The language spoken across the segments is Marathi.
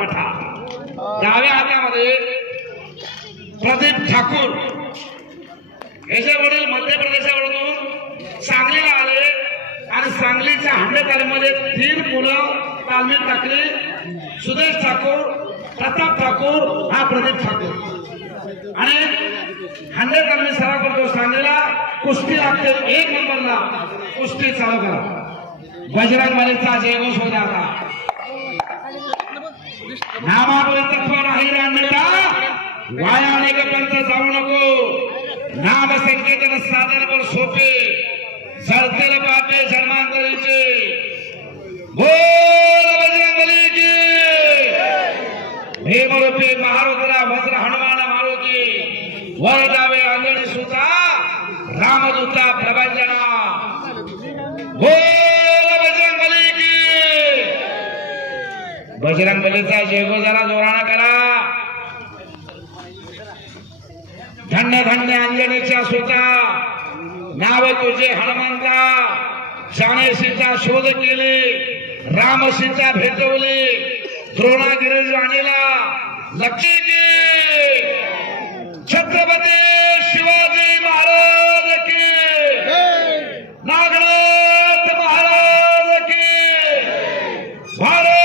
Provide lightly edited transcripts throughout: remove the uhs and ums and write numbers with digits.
पठा. डाव्या हातामध्ये प्रदीप ठाकूर, याचे वडील मध्य प्रदेशावरून सांगलीला आले आणि सांगलीच्या हांडे तालीमध्ये 3 मुलं तालमीत टाकली. सुदेश ठाकूर, प्रताप ठाकूर, हा प्रदीप ठाकूर. आणि हांडे तालमी सराव करतो. सांगलीला कुस्ती लागते 1 नंबरला. कुस्ती चालू करा. बजरंग बलीचा जयघोष होता. आता नामावलीतत्व नाही रानडा, वाया निगपंत जाऊ नको. नाम संकेतन साधनवर सोपे, जळतेल पापे जन्मांतरीचे. बोल बजरंग बली की. भीमरूपी महारुद्रा वज्र हनुमान मारुती, वर डावे अंगणी सुता, रामदूता प्रभंजना. बोल बजरंग बलीचा जयघोष जरा जोरानं करा. धन्य धन्य अंजनीच्या सुता, नाव तुझे हनुमंता. जाणे सीता शोध केले, राम सीता भेटवले. द्रोणागिरी राणीला लक्ष्मी की. छत्रपती शिवाजी महाराज की. नागनाथ महाराज की. भारत.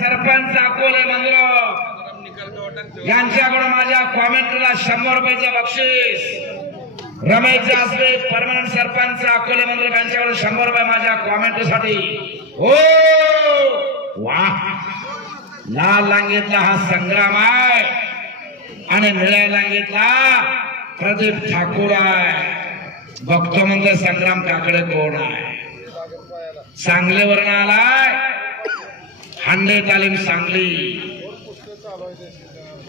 सरपंच अकोले मंदिर यांच्याकडून माझ्या कॉमेंटला 100 रुपयाचं बक्षीस. रमेश जासवे परमनंट सरपंच अकोले मंदिर यांच्याकडून 100 रुपये माझ्या कॉमेंटसाठी. हो वाह. लाल लांगीतला हा संग्राम आहे आणि निळ्या लांगीतला प्रदीप ठाकूर आहे. बघतो म्हणजे संग्राम काकडे कोण आहे. सांगलीवरून आलाय. हांडे तालीम सांगली.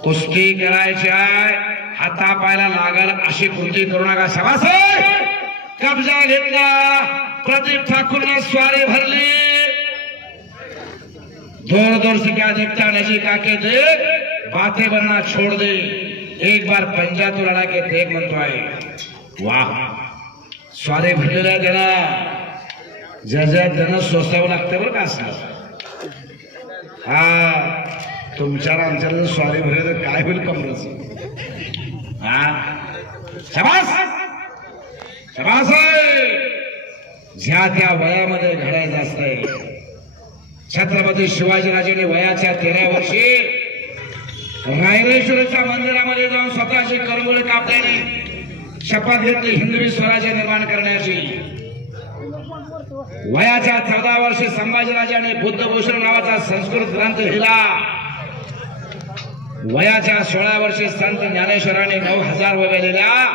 कुस्ती करायची आहे, हाता पायला लागल अशी कृती करू नका. शाबास. कब्जा घेतला. प्रदीप ठाकूरने स्वारी भरली. दूर दूर से क्या देखता नजीक आके देख, बातें बनना छोड़ दे. एक बार पंजा तो लड़ा के देख म्हणतोय. वाह. स्वारी भरलेल्या त्याला जन सोसावं लागतं बरं का. असं हा तुमच्याला आमच्याला स्वारी भरले तर काय होईल कमरच. हा शाबास शाबास. ज्या त्या वयामध्ये घडायचं असतंय. छत्रपती शिवाजीराजेंनी वयाच्या 13व्या वर्षी रायरेश्वरीच्या मंदिरामध्ये जाऊन स्वतःची करंगोळी कापल्याने शपथ घेतली हिंदवी स्वराज्य निर्माण करण्याची. वयाच्या 14 वर्षी संभाजीराजाने बुद्धभूषण नावाचा संस्कृत ग्रंथ लिहिला. वयाच्या 16 वर्षी संत ज्ञानेश्वरांनी 9000 वव्या लिहिल्या.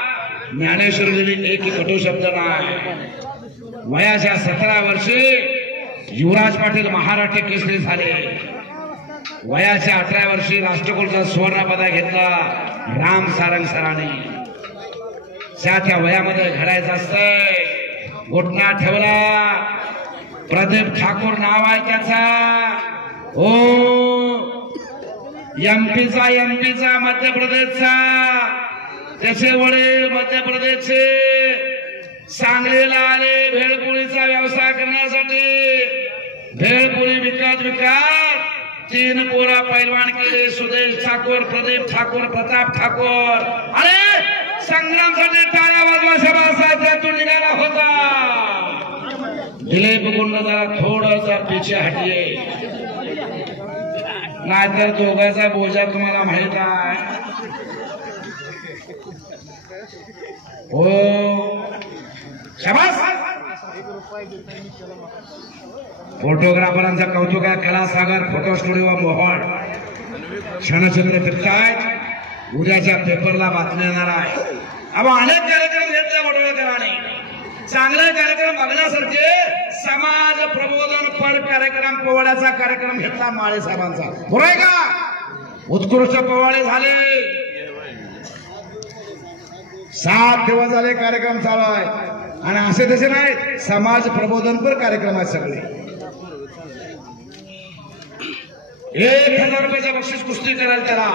ज्ञानेश्वर लिहिली एक कटू शब्द नाही. वयाच्या 17 वर्षी युवराज पाटील महाराष्ट्र केसरी झाले. वयाच्या 18 वर्षी राष्ट्रकुलचा सुवर्ण पदक घेतला राम सारंग सरांनी. त्या वयामध्ये घडायचं असतंय. घुटना ठेवला. प्रदीप ठाकूर नाव आहे त्याचा. ओ एमपीचा मध्य प्रदेशचा. त्याचे वडील मध्य प्रदेशचे. सांगलीला आले भेळपुरीचा व्यवसाय करण्यासाठी. भेळपुरी विकत 3 पोरा पैलवान केले. सुदेश ठाकूर, प्रदीप ठाकूर, प्रताप ठाकूर. अरे संग्रामसाठी टाळ्या वाजवा. शाबास. त्यातून निघाला होता. दिलीप गुंड जरा थोडंसं पिछे हटिये, नाहीतर दोघांचा बोजा तुम्हाला माहित आहे. हो शाबास. फोटोग्राफरांचा कौतुक आहे. Kalasagar photo studio Mohol. क्षणचित्र फिरतायत. उद्याच्या पेपरला बातमी येणार आहे. अब अनेक कार्यक्रम घेतले वडोळकरांनी. चांगले कार्यक्रम बघण्यासारखे समाज प्रबोधन पर कार्यक्रम पोवाड्याचा कार्यक्रम घेतला माळे साहेबांचा. बरोबर आहे का. उत्कृष्ट पोवाडे झाले. 7 दिवस झाले कार्यक्रम चालू आहे. आणि असे तसे नाही, समाज प्रबोधन पर कार्यक्रम आहे सगळे. 1000 रुपयाचं बक्षीस कुस्ती करायला त्याला.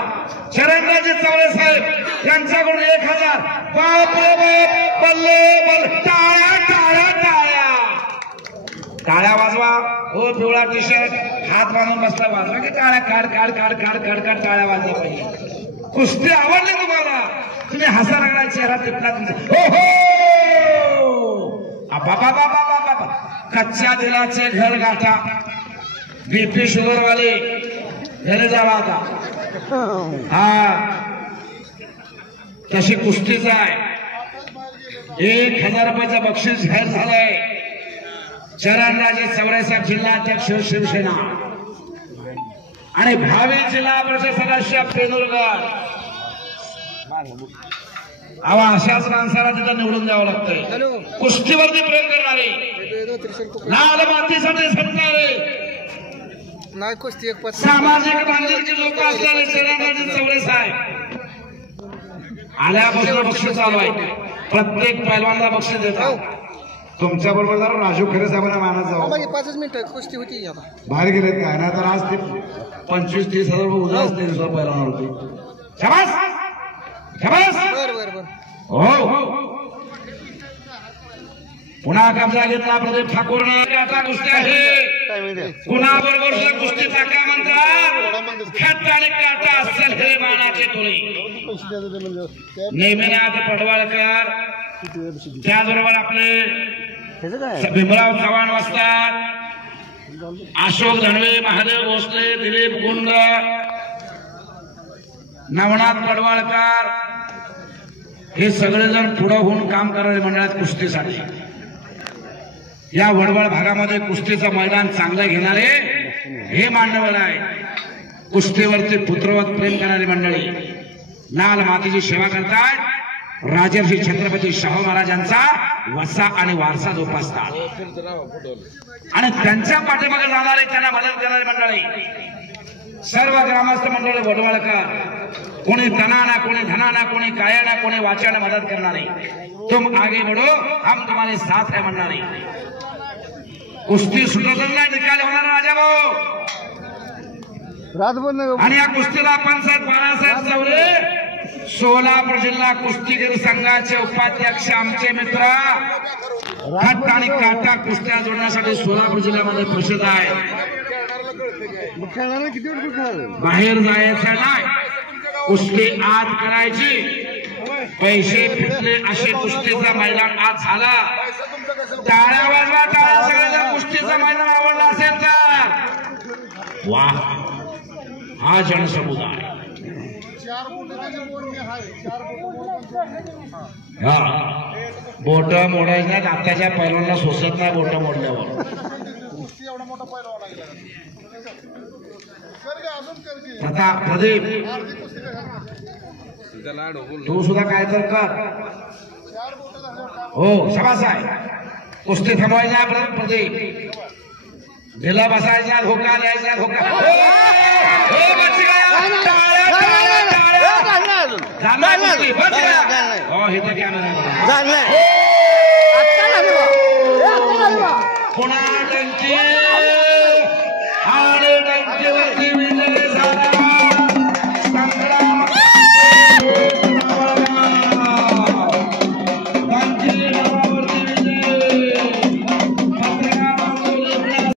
शरणराजे चवळे साहेब यांच्याकडून 1000. बाप रे बाप. बल्ले बल्ले. टाळ्या टाळ्या टाळ्या. टाळ्या वाजवा. हो पिवळा टी शर्ट हात बांधून बसला वाजवा की टाळ्या काढ काढ काढ काढ काढ काढ टाळ्या वाजल्या पाहिजे कुस्ती आवडली तुम्हाला तुम्ही हसा लागला चेहरा टिपला तुमचा हो कच्च्या दिलाचे घर गाठा बीपी शुगर वाले घरी जावा आता हा तशी कुस्तीच आहे 1000 रुपयाचं बक्षीस जाहीर झालंय चरणराजे चौरेसाहेब जिल्हाध्यक्ष शिवसेना आणि भावी जिल्हा परिषद सदस्य पेनूरकर अवा अशाच माणसाला तिथं निवडून द्यावं लागतंय कुस्तीवरती प्रेम करणारे लाल मातीसाठी झटणारे सामाजिक बांधिलकी लोक असणारे चरणराजे चौरेसाहेब आल्यापासून बक्षीस चालू आहे प्रत्येक पैलवानला बक्षीस देतात तुमच्या बरोबर जरा राजू खरे साहेबांना मानत जाऊ 5 मिनिटं कुस्ती होती बाहेर गेलेत काय नाही तर आज ते 25-30 हजार रुपये उद्या असते पैलवानावरती शाबास शाबास बर हो पुन्हा कब्जा घेतला प्रदीप ठाकूरने आता कुस्ती आहे कुणाबरोबर कुस्तीचा काय म्हणतात खट आणि काटा असेल हे मानाचे तुळे नेमिनाथ पडवाळकर त्याचबरोबर आपले भीमराव चव्हाण वाजतात अशोक धनवे महादेव भोसले दिलीप गुंड नवनाथ पडवाळकर हे सगळेजण पुढे होऊन काम करणारे मंडळात कुस्तीसाठी या वडवळ भागामध्ये कुस्तीचं मैदान चांगलं घेणारे हे मांडवल आहे कुस्तीवरती पुत्रवत प्रेम करणारी मंडळी लाल मातीची सेवा करतात राजर्षी छत्रपती शाहू महाराजांचा वसा आणि वारसा जोपासतात आणि त्यांच्या पाठीमागे जाणारे त्यांना मदत करणारी मंडळी सर्व ग्रामस्थ मंडळी वडवळकर कोणी तनाना कोणी धनाना कोणी कायाना कोणी वाचाना मदत करणारे तुम आगे बढ़ो हम तुम्हारे साथ है म्हणणारे कुस्ती सुटत नाही निकाल होणार राजा भाऊ आणि या कुस्तीला पंचायत बाळासाहेब चौरे सोलापूर जिल्हा कुस्तीगीर संघाचे उपाध्यक्ष आमचे मित्र खट आणि काटा कुस्त्या जोडण्यासाठी सोलापूर जिल्ह्यामध्ये प्रसिद्ध आहे बाहेर जायचं नाही कुस्ती आत करायची पैसे फिटले असे कुस्तीचा मैदान आज झाला टाळ्या वाजवा टाळ्या सगळ्यांना कुस्तीचं मैदान आवडलं असेल तर वा हा जनसमुदाय हा बोट मोडायचं नाहीत आताच्या पैलवानला सोसत नाही बोट मोडल्यावर आता प्रदीप तू सुद्धा काय तर कर हो शाबास आहे कुस्ती थांबवायच्या प्रदीप ढिला बसायच्या धोका द्यायचा धोका हो हे तर कॅमेरा पुन्हा त्यांची